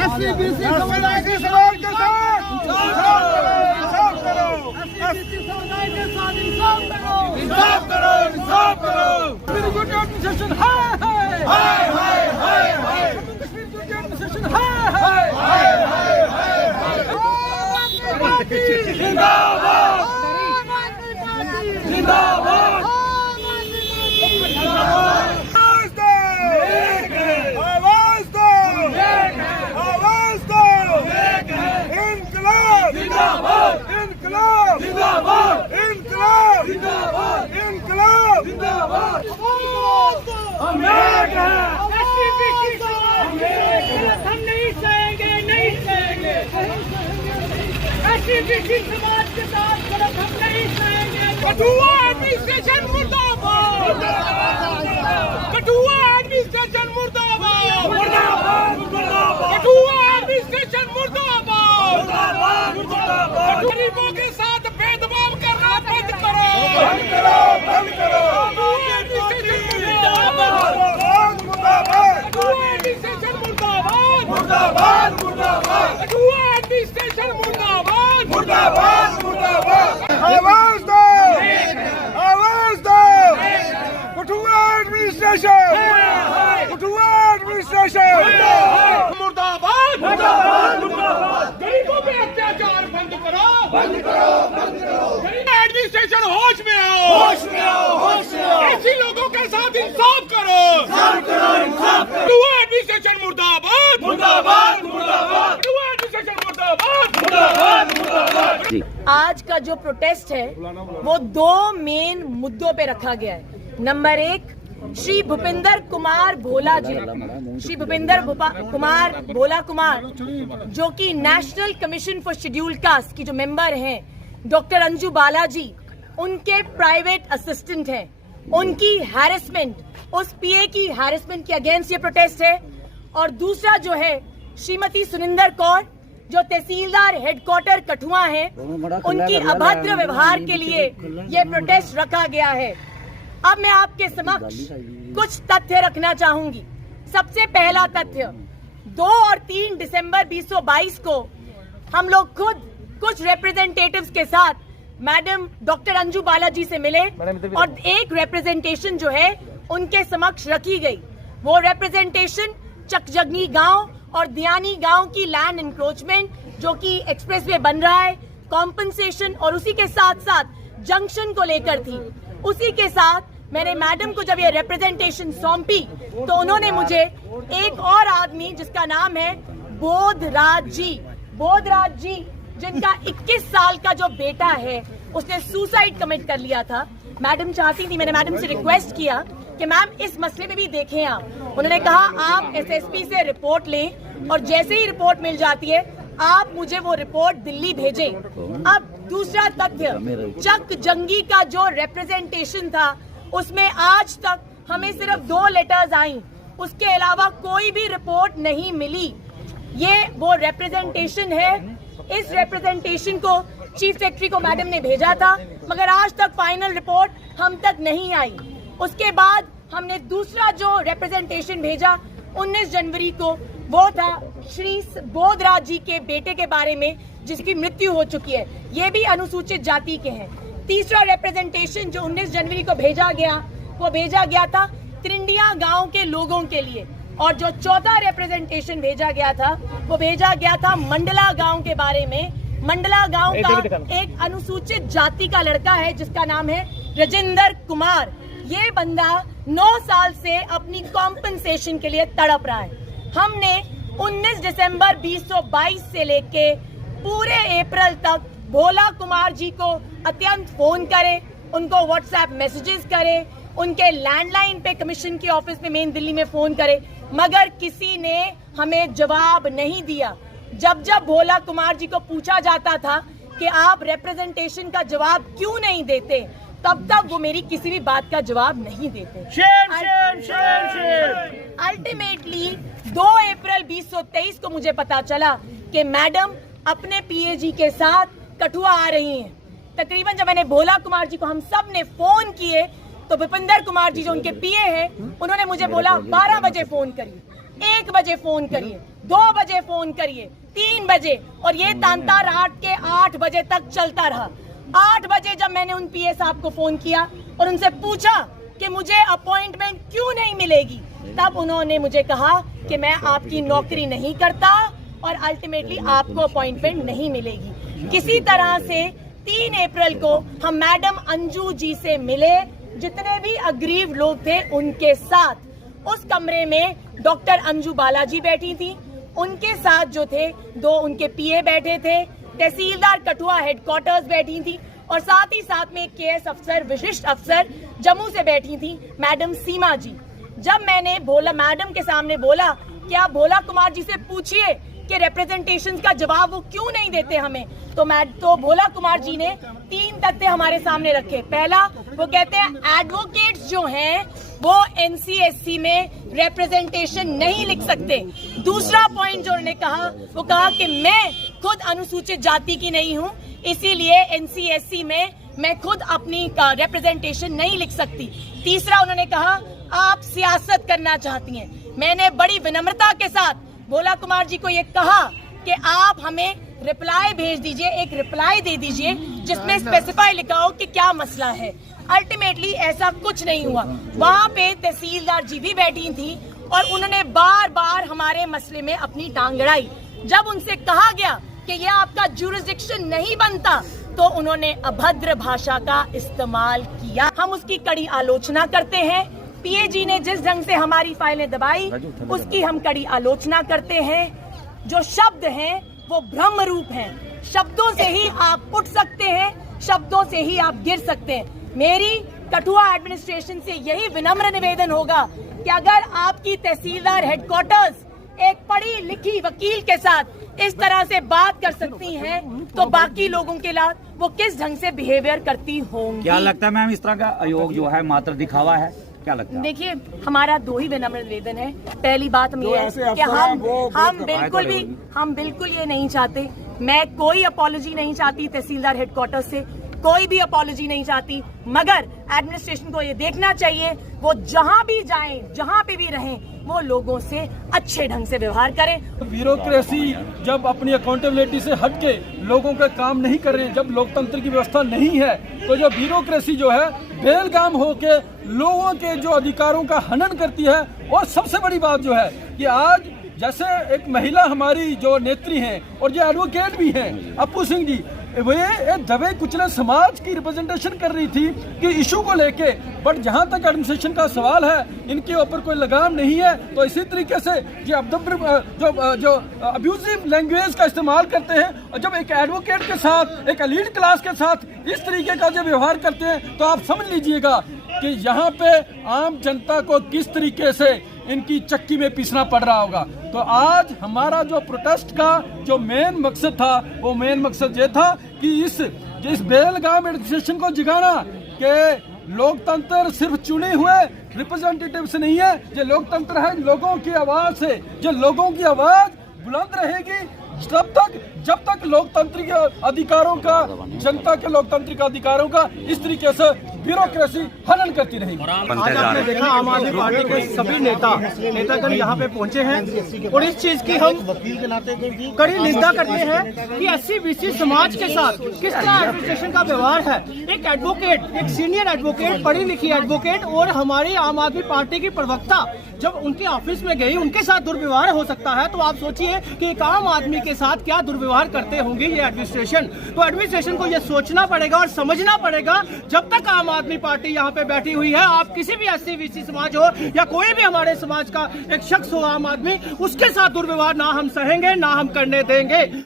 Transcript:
SC/BC समुदाय के समाज के साथ इंसाफ करो। SC/BC समुदाय के साथ इंसाफ करो। कश्मीर गुड एडमिनिस्ट्रेशन हाय कश्मीर गुड एडमिनिस्ट्रेशन हाय जिंदाबाद जिंदाबाद आवाज दो आवाज दो इनकलाब जिंदाबाद इनकलाब जिंदाबाद इनकलाब जिंदाबाद इनकलाब जिंदाबाद हम एक हैं हम नहीं सहेंगे नहीं सहेंगे SC/BC समाज के साथ गलत हम नहीं सहेंगे। कठुआ एडमिनिस्ट्रेशन मुर्दाबाद कठुआ एडमिनिस्ट्रेशन मुर्दाबाद कठुआ एडमिनिस्ट्रेशन मुर्दाबाद गरीबों के साथ भेदभाव करना बंद करो बंद करो एडमिनिस्ट्रेशन मुर्दाबाद कठुआ एडमिनिस्ट्रेशन मुर्दाबाद आवाज दो कठुआ एडमिनिस्ट्रेशन मुर्दाबाद गरीबों पे अत्याचार बंद करो एडमिनिस्ट्रेशन होश में आओ ऐसे लोगों के साथ इंसाफ करो कठुआ एडमिनिस्ट्रेशन मुर्दाबाद आज का जो प्रोटेस्ट है वो दो मेन मुद्दों पे रखा गया है। नंबर एक, श्री भूपिंदर कुमार भोला जी, श्री भूपिंदर कुमार भोला कुमार जो कि national commission for scheduled caste की जो मेंबर हैं, डॉक्टर अंजू बालाजी उनके प्राइवेट असिस्टेंट हैं, उनकी हैरेसमेंट, उस पीए की हैरेसमेंट के अगेंस्ट ये प्रोटेस्ट है। और दूसरा जो है श्रीमती सुनिंदर कौर जो तहसीलदार हेडक्वार्टर कठुआ हैं, उनकी अभद्र व्यवहार के लिए ये प्रोटेस्ट रखा गया है। अब मैं आपके समक्ष कुछ तथ्य रखना चाहूंगी। सबसे पहला तथ्य, 2 और 3 दिसंबर 2022 को हम लोग खुद कुछ रिप्रेजेंटेटिव्स के साथ मैडम डॉक्टर अंजू बालाजी से मिले और एक रिप्रेजेंटेशन जो है उनके समक्ष रखी गई। वो रिप्रेजेंटेशन चकजगनी गांव और दियानी गांव की लैंड इंक्रोचमेंट जो कि एक्सप्रेसवे बन रहा है, कॉम्पनसेशन और उसी के साथ साथ जंक्शन को लेकर थी। उसी के साथ मैंने मैडम को जब ये रिप्रेजेंटेशन सौंपी तो उन्होंने मुझे एक और आदमी जिसका नाम है बोधराज जी जिनका 21 साल का जो बेटा है उसने सुसाइड कमिट कर लिया था। मैडम चाहती थी, मैंने मैडम से रिक्वेस्ट किया कि मैम इस मसले में भी देखें आप। उन्होंने कहा आप एसएसपी से रिपोर्ट लें और जैसे ही रिपोर्ट मिल जाती है आप मुझे वो रिपोर्ट दिल्ली भेजें। अब दूसरा तथ्य, चक जंगी का जो रिप्रेजेंटेशन था उसमें आज तक हमें सिर्फ 2 लेटर्स आई, उसके अलावा कोई भी रिपोर्ट नहीं मिली। ये वो रिप्रेजेंटेशन है। इस रिप्रेजेंटेशन को चीफ सेक्रेटरी को मैडम ने भेजा था मगर आज तक फाइनल रिपोर्ट हम तक नहीं आई। उसके बाद हमने दूसरा जो रिप्रेजेंटेशन भेजा 19 जनवरी को, वो था श्री बोधराज जी के बेटे के बारे में जिसकी मृत्यु हो चुकी है, ये भी अनुसूचित जाति के हैं। तीसरा रिप्रेजेंटेशन जो 19 जनवरी को भेजा गया वो भेजा गया था त्रिंडिया गांव के लोगों के लिए और जो चौथा रिप्रेजेंटेशन भेजा गया था वो भेजा गया था मंडला गांव के बारे में। मंडला गांव का एक अनुसूचित जाति का लड़का है जिसका नाम है राजेंद्र कुमार। ये बंदा 9 साल से अपनी कॉम्पनसेशन के लिए तड़प रहा है। हमने 19 दिसंबर 2022 से लेके पूरे अप्रैल तक भोला कुमार जी को अत्यंत फोन करे, उनको व्हाट्सएप मैसेजेस करे, उनके लैंडलाइन पे कमीशन के ऑफिस में मेन दिल्ली में फोन करे, मगर किसी ने हमें जवाब नहीं दिया। जब जब भोला कुमार जी को पूछा जाता था कि आप रिप्रेजेंटेशन का जवाब क्यों नहीं देते, तब तक वो मेरी किसी भी बात का जवाब नहीं देते। अल्टीमेटली 2 अप्रैल 2023 को मुझे पता चला कि मैडम अपने पीएजी के साथ कठुआ आ रही हैं। तकरीबन जब मैंने भोला कुमार जी को हम सब ने फोन किए तो भूपिंदर कुमार जी जो उनके पीए हैं उन्होंने मुझे बोला 12 बजे फोन करिए। 1 बजे फोन करिए, 2 बजे फोन करिए, 3 बजे, और ये तांता रात के 8 बजे तक चलता रहा। 8 बजे जब मैंने उन पीए साहब को फोन किया और उनसे पूछा कि मुझे अपॉइंटमेंट क्यों नहीं मिलेगी, तब उन्होंने मुझे कहा कि मैं आपकी नौकरी नहीं करता और अल्टीमेटली आपको अपॉइंटमेंट नहीं मिलेगी। किसी तरह से 3 अप्रैल को हम मैडम अंजू जी से मिले, जितने भी अग्रीव लोग थे उनके साथ। उस कमरे में डॉक्टर अंजू बालाजी बैठी थी, उनके साथ जो थे 2 उनके पीए बैठे थे, तहसीलदार कठुआ हेडक्वार्टर्स बैठी थी, और साथ ही साथ में केएस अफसर, विशिष्ट अफसर जम्मू से बैठी थी मैडम सीमा जी। जब मैंने बोला, मैडम के सामने बोला कि आप भोला कुमार जी से पूछिए कि रिप्रेजेंटेशन का जवाब वो क्यों नहीं देते हमें, तो भोला कुमार जी ने 3 तथ्य हमारे सामने रखे। पहला, वो कहते हैं एडवोकेट्स जो हैं वो एनसीएससी में रिप्रेजेंटेशन नहीं लिख सकते। दूसरा पॉइंट जो उन्होंने कहा, वो कहा कि मैं खुद अनुसूचित जाति की नहीं हूं, इसीलिए एनसीएससी में मैं खुद अपनी रिप्रेजेंटेशन नहीं लिख सकती। तीसरा, उन्होंने कहा आप सियासत करना चाहती हैं। मैंने बड़ी विनम्रता के साथ भोला कुमार जी को ये कहा कि आप हमें रिप्लाई भेज दीजिए, एक रिप्लाई दे दीजिए जिसमें स्पेसिफाई लिखा हो कि क्या मसला है। अल्टीमेटली ऐसा कुछ नहीं हुआ। वहां पे तहसीलदार जी भी बैठी थी और उन्होंने बार बार हमारे मसले में अपनी टांग अड़ाई। जब उनसे कहा गया कि यह आपका जुरिस्डिक्शन नहीं बनता, तो उन्होंने अभद्र भाषा का इस्तेमाल किया। हम उसकी कड़ी आलोचना करते हैं। पीएजी ने जिस ढंग से हमारी फाइलें दबाई, उसकी हम कड़ी आलोचना करते हैं। जो शब्द हैं वो ब्रह्म रूप हैं। शब्दों से ही आप उठ सकते हैं, शब्दों से ही आप गिर सकते हैं। मेरी कठुआ एडमिनिस्ट्रेशन से यही विनम्र निवेदन होगा कि अगर आपकी तहसीलदार हेडक्वार्टर्स एक पढ़ी लिखी वकील के साथ इस तरह से बात कर सकती हैं, तो बाकी लोगों के साथ वो किस ढंग से बिहेवियर करती होंगी। क्या लगता है मैम, इस तरह का आयोग जो है मात्र दिखावा है? क्या लगता है? देखिए, हमारा 2 ही विनम्र निवेदन है। पहली बात हम ये है कि हम बिल्कुल ये नहीं चाहते, मैं कोई अपॉलॉजी नहीं चाहती तहसीलदार हेडक्वार्टर से, कोई भी अपॉलॉजी नहीं चाहती, मगर एडमिनिस्ट्रेशन को ये देखना चाहिए वो जहां भी जाएं, जहां पे भी रहें, वो लोगों से अच्छे ढंग से व्यवहार करें। ब्यूरोक्रेसी जब अपनी अकाउंटेबिलिटी से हटके लोगों का काम नहीं कर रहे, जब लोकतंत्र की व्यवस्था नहीं है, तो जो ब्यूरोक्रेसी जो है बेलगाम होके लोगों के जो अधिकारों का हनन करती है। और सबसे बड़ी बात जो है कि आज जैसे एक महिला हमारी जो नेत्री हैं और जो एडवोकेट भी हैं, अप्पू सिंह जी, वे एक दबे कुचले समाज की रिप्रेजेंटेशन कर रही थी कि इशू को लेके, बट जहां तक एडमिनिस्ट्रेशन का सवाल है, इनके ऊपर कोई लगाम नहीं है। तो इसी तरीके से जो अब्यूजिव लैंग्वेज का इस्तेमाल करते हैं, और जब एक एडवोकेट के साथ, एक एलीट क्लास के साथ इस तरीके का जो व्यवहार करते हैं, तो आप समझ लीजिएगा कि यहाँ पे आम जनता को किस तरीके से इनकी चक्की में पीसना पड़ रहा होगा। तो आज हमारा जो प्रोटेस्ट का जो मेन मकसद था, वो मेन मकसद ये था कि इस बेलगाम एडमिनिस्ट्रेशन को जगाना कि लोकतंत्र सिर्फ चुने हुए रिप्रेजेंटेटिव से नहीं है। जो लोकतंत्र है लोगों की आवाज से, जो लोगों की आवाज बुलंद रहेगी जब तक लोकतांत्रिक अधिकारों का, जनता के लोकतांत्रिक अधिकारों का इस तरीके से ब्यूरोक्रेसी हनन करती रहेगी। आज आपने देखा आम आदमी पार्टी के सभी नेतागण यहाँ पे पहुंचे हैं और इस चीज की हम वकील के नाते कड़ी निंदा करते हैं कि SC/BC समाज के साथ किस तरह एडमिनिस्ट्रेशन का व्यवहार है। एक एडवोकेट, एक सीनियर एडवोकेट, पढ़ी लिखी एडवोकेट और हमारी आम आदमी पार्टी की प्रवक्ता जब उनके ऑफिस में गई, उनके साथ दुर्व्यवहार हो सकता है, तो आप सोचिए कि एक आम आदमी के साथ क्या दुर्व्यवहार करते होंगे ये एडमिनिस्ट्रेशन। तो एडमिनिस्ट्रेशन को ये सोचना पड़ेगा और समझना पड़ेगा। जब तक आम आदमी पार्टी यहाँ पे बैठी हुई है, आप किसी भी SC/BC समाज हो या कोई भी हमारे समाज का एक शख्स हो, आम आदमी, उसके साथ दुर्व्यवहार ना हम सहेंगे, ना हम करने देंगे।